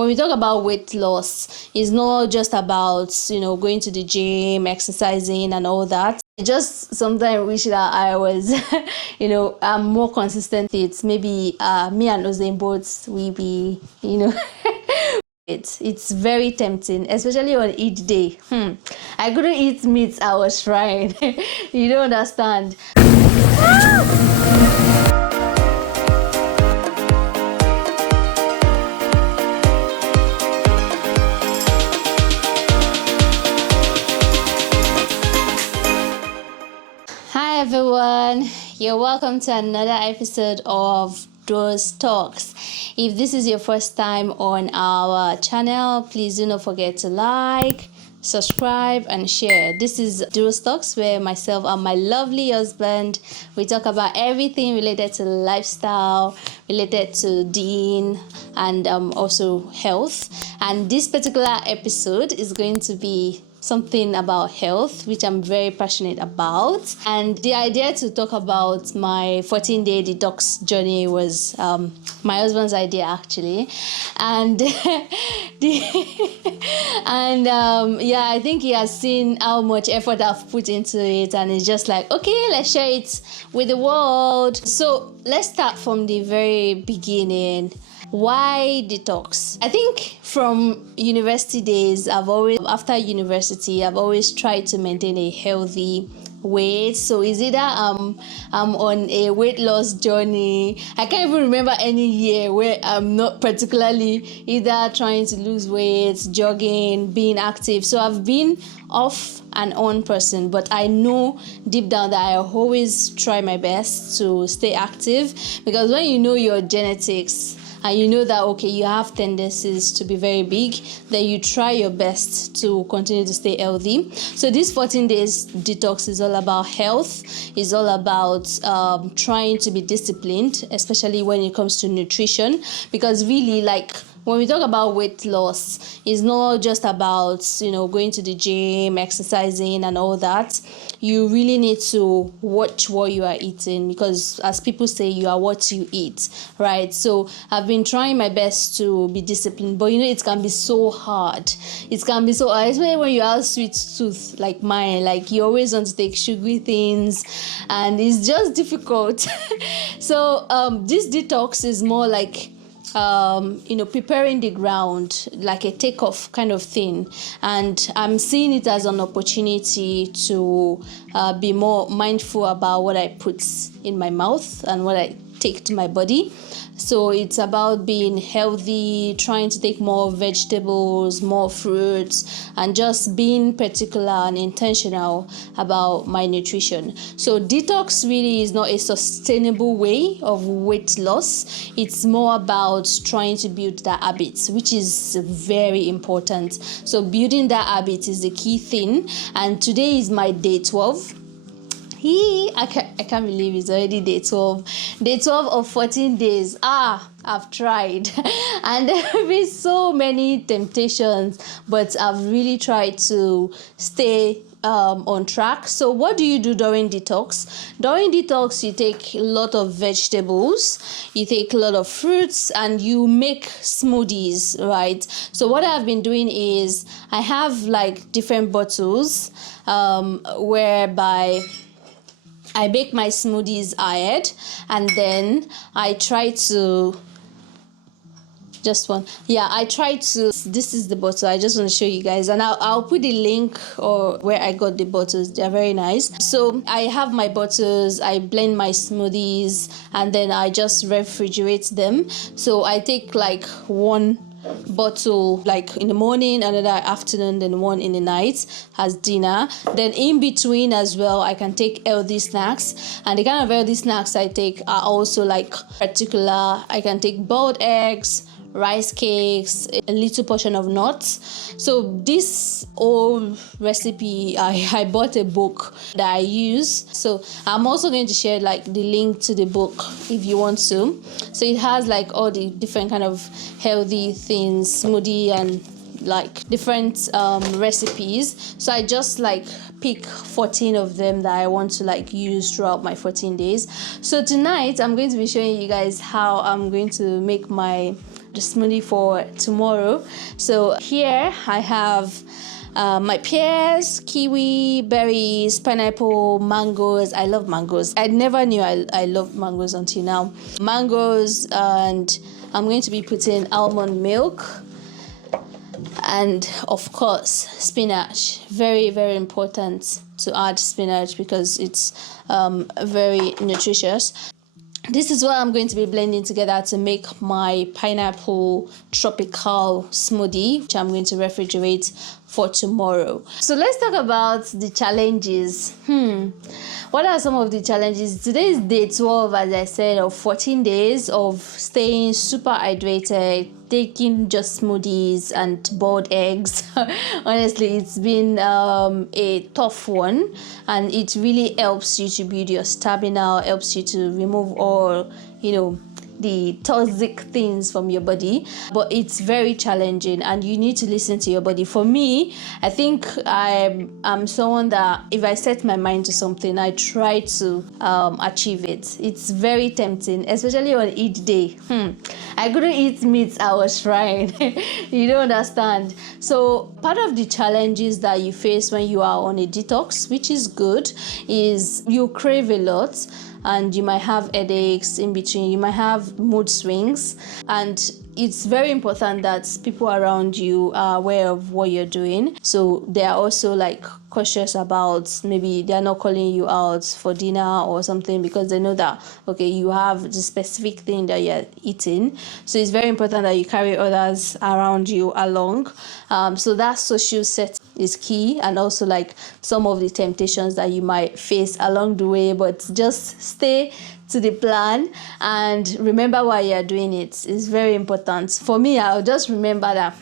when we talk about weight loss, it's not just about, going to the gym, exercising and all that. Just sometimes wish that I was, I'm more consistent. It's maybe me and Usain Bolt, we be, It's very tempting, especially on each day. I couldn't eat meat, I was trying. You don't understand. Hi everyone, you're welcome to another episode of Detox. If this is your first time on our channel, please do not forget to like, subscribe and share. This is Detox, where myself and my lovely husband, we talk about everything related to lifestyle, related to Dean and also health. And this particular episode is going to be something about health, which I'm very passionate about. And the idea to talk about my 14-day detox journey was my husband's idea, actually. And I think he has seen how much effort I've put into it, and it's just like, okay, let's share it with the world. So let's start from the very beginning. Why detox? I think from university days, after university, I've always tried to maintain a healthy weight. So is either I'm on a weight loss journey. I can't even remember any year where I'm not particularly either trying to lose weight, jogging, being active. So I've been off and on person, but I know deep down that I always try my best to stay active, because when you know your genetics and you know that, okay, you have tendencies to be very big, then you try your best to continue to stay healthy. So this 14 days detox is all about health. It's all about trying to be disciplined, especially when it comes to nutrition, because really, like, when we talk about weight loss, it's not just about, going to the gym, exercising and all that. You really need to watch what you are eating, because as people say, you are what you eat, right? So I've been trying my best to be disciplined, but it can be so hard. It can be so hard, especially when you have sweet tooth like mine. Like, you always want to take sugary things and it's just difficult. So this detox is more like preparing the ground, like a takeoff kind of thing. And I'm seeing it as an opportunity to be more mindful about what I put in my mouth and what I take to my body. So it's about being healthy, trying to take more vegetables, more fruits, and just being particular and intentional about my nutrition. So detox really is not a sustainable way of weight loss. It's more about trying to build that habit, which is very important. So building that habit is the key thing. And today is my day 12. I can't believe it's already day 12. Day 12 of 14 days. I've tried. And there have been so many temptations, but I've really tried to stay on track. So what do you do during detox? During detox, you take a lot of vegetables, you take a lot of fruits, and you make smoothies, right? So what I've been doing is I have like different bottles whereby I bake my smoothies ahead, and then I try to this is the bottle. I just want to show you guys, and I'll put the link or where I got the bottles. They're very nice. So I have my bottles, I blend my smoothies, and then I just refrigerate them. So I take like one bottle like in the morning, another afternoon, then one in the night as dinner. Then in between as well, I can take healthy snacks, and the kind of healthy snacks I take are also like particular. I can take boiled eggs, rice cakes, a little portion of nuts. So this whole recipe, I bought a book that I use. So I'm also going to share like the link to the book if you want to. So it has like all the different kind of healthy things, smoothie and like different recipes. So I just like pick 14 of them that I want to like use throughout my 14 days. So tonight I'm going to be showing you guys how I'm going to make my the smoothie for tomorrow. So here I have my pears, kiwi, berries, pineapple, mangoes. I love mangoes. I never knew I loved mangoes until now. Mangoes, and I'm going to be putting almond milk, and of course spinach. Very, very important to add spinach because it's very nutritious. This is what I'm going to be blending together to make my pineapple tropical smoothie, which I'm going to refrigerate for tomorrow. So let's talk about the challenges. What are some of the challenges? Today is day 12, as I said, of 14 days of staying super hydrated, taking just smoothies and boiled eggs. Honestly, it's been a tough one, and it really helps you to build your stamina, helps you to remove all, the toxic things from your body. But it's very challenging, and you need to listen to your body. For me, I think I'm someone that if I set my mind to something, I try to achieve it. It's very tempting, especially on each day. I couldn't eat meat, I was trying. You don't understand. So part of the challenges that you face when you are on a detox, which is good, is you crave a lot, and you might have headaches in between, you might have mood swings, and it's very important that people around you are aware of what you're doing, so they are also like cautious about, maybe they're not calling you out for dinner or something because they know that, okay, you have the specific thing that you're eating. So it's very important that you carry others around you along. So that social set is key, and also like some of the temptations that you might face along the way, but just stay to the plan and remember why you're doing it. It's very important. For me, I'll just remember that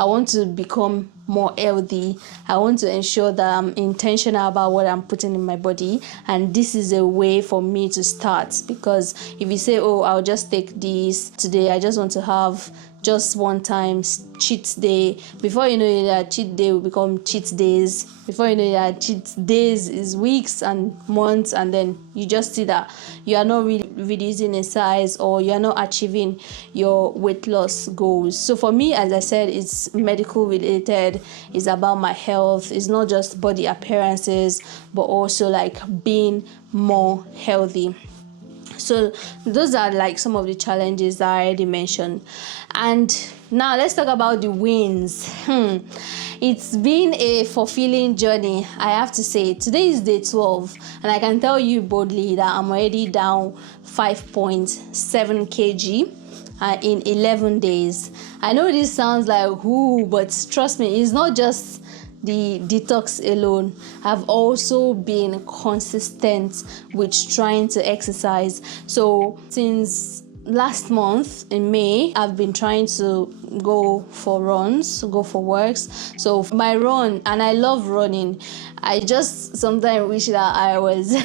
I want to become more healthy. I want to ensure that I'm intentional about what I'm putting in my body, and this is a way for me to start. Because if you say, oh, I'll just take this today, I just want to have just one time cheat day, before you know it, that cheat day will become cheat days. Before you know it, that cheat days is weeks and months, and then you just see that you are not really reducing in size, or you are not achieving your weight loss goals. So for me, as I said, it's medical related. It's about my health. It's not just body appearances, but also like being more healthy. So those are like some of the challenges that I already mentioned. And now let's talk about the wins. It's been a fulfilling journey, I have to say. Today is day 12, and I can tell you boldly that I'm already down 5.7 kg in 11 days. I know this sounds like but trust me, it's not just the detox alone. I've also been consistent with trying to exercise. So since last month in May, I've been trying to go for runs, go for walks. So my run, and I love running. I just sometimes wish that I was,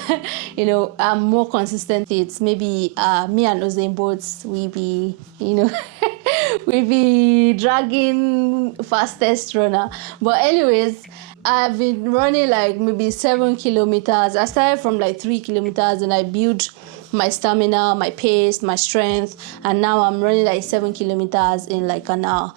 I'm more consistent. It's maybe me and Usain Bolt, we be, we be dragging fastest runner. But anyways, I've been running like maybe 7 kilometers. I started from like 3 kilometers, and I built my stamina, my pace, my strength, and now I'm running like 7 kilometers in like an hour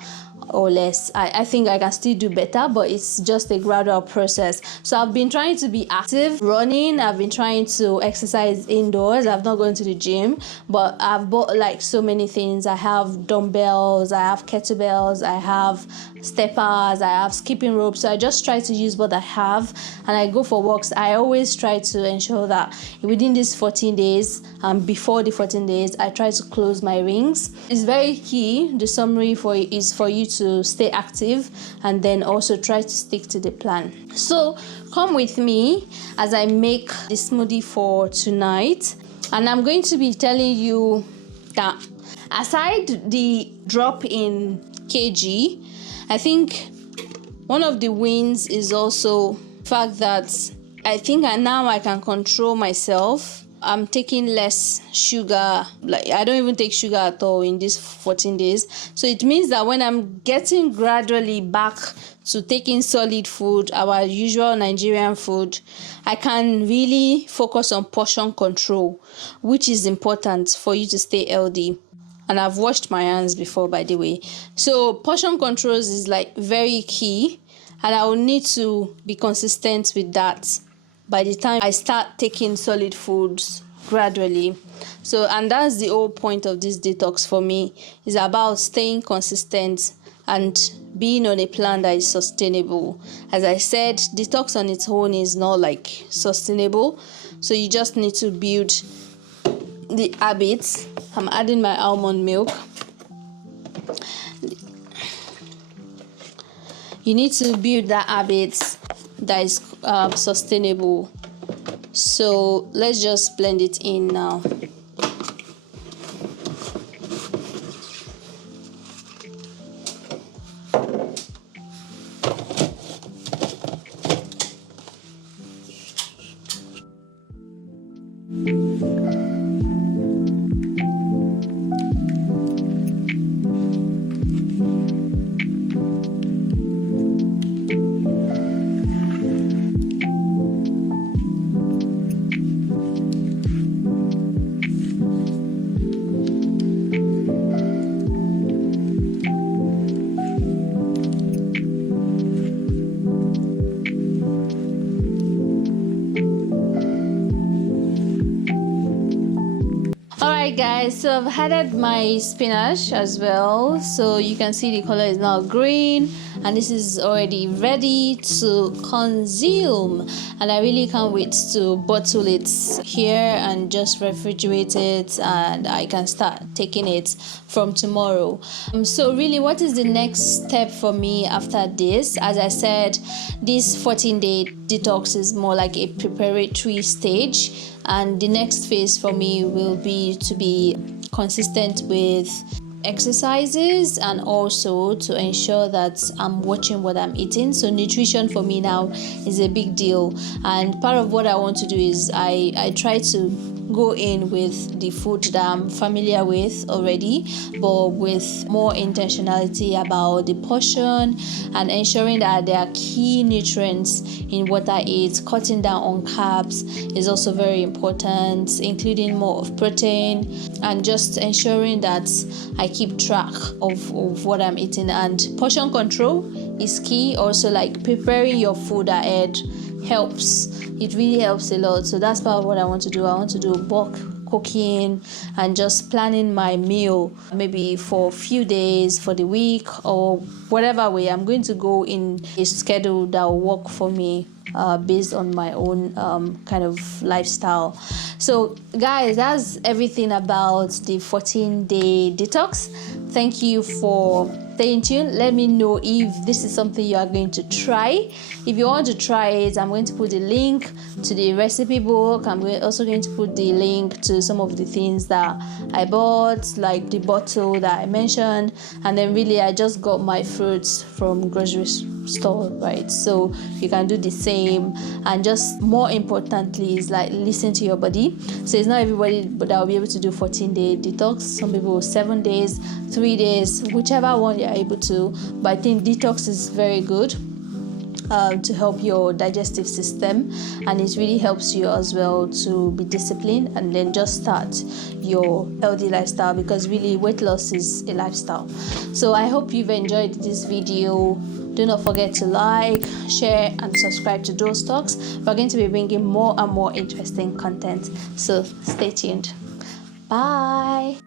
or less. I think I can still do better, but it's just a gradual process. So I've been trying to be active running. I've been trying to exercise indoors. I've not gone to the gym, but I've bought like so many things. I have dumbbells, I have kettlebells, I have steppers, I have skipping ropes. So I just try to use what I have, and I go for walks. I always try to ensure that within these 14 days and before the 14 days, I try to close my rings. It's very key. The summary is for you to stay active, and then also try to stick to the plan. So come with me as I make the smoothie for tonight, and I'm going to be telling you that aside the drop in kg, I think one of the wins is also the fact that I think now I can control myself. I'm taking less sugar. Like I don't even take sugar at all in these 14 days. So it means that when I'm getting gradually back to taking solid food, our usual Nigerian food, I can really focus on portion control, which is important for you to stay healthy. and I've washed my hands before, by the way. So portion controls is like very key, and I will need to be consistent with that by the time I start taking solid foods gradually. So, and that's the whole point of this detox for me, is about staying consistent and being on a plan that is sustainable. As I said, detox on its own is not like sustainable, so you just need to build the habits. I'm adding my almond milk. You need to build that habit that is sustainable. So let's just blend it in now. Alright guys, so I've added my spinach as well, so you can see the color is now green, and this is already ready to consume, and I really can't wait to bottle it here and just refrigerate it, and I can start taking it from tomorrow. So really, what is the next step for me after this? As I said, this 14-day detox is more like a preparatory stage, and the next phase for me will be to be consistent with exercises and also to ensure that I'm watching what I'm eating. So nutrition for me now is a big deal, and part of what I want to do is I try to go in with the food that I'm familiar with already, but with more intentionality about the portion and ensuring that there are key nutrients in what I eat. Cutting down on carbs is also very important, including more of protein, and just ensuring that I keep track of what I'm eating. And portion control is key. Also, like preparing your food ahead helps. It really helps a lot. So that's part of what I want to do. I want to do bulk cooking and just planning my meal, maybe for a few days, for the week, or whatever way. I'm going to go in a schedule that will work for me based on my own kind of lifestyle. So guys, that's everything about the 14-day detox. Thank you for staying tuned. Let me know if this is something you are going to try. If you want to try it, I'm going to put the link to the recipe book. I'm also going to put the link to some of the things that I bought, like the bottle that I mentioned, and then really I just got my fruits from grocery store, right? So you can do the same, and just more importantly is like listen to your body. So it's not everybody that will be able to do 14-day detox. Some people 7 days, 3 days, whichever one you're able to. But I think detox is very good to help your digestive system, and it really helps you as well to be disciplined and then just start your healthy lifestyle, because really weight loss is a lifestyle. So I hope you've enjoyed this video. Do not forget to like, share, and subscribe to Detox. We're going to be bringing more and more interesting content, so stay tuned. Bye.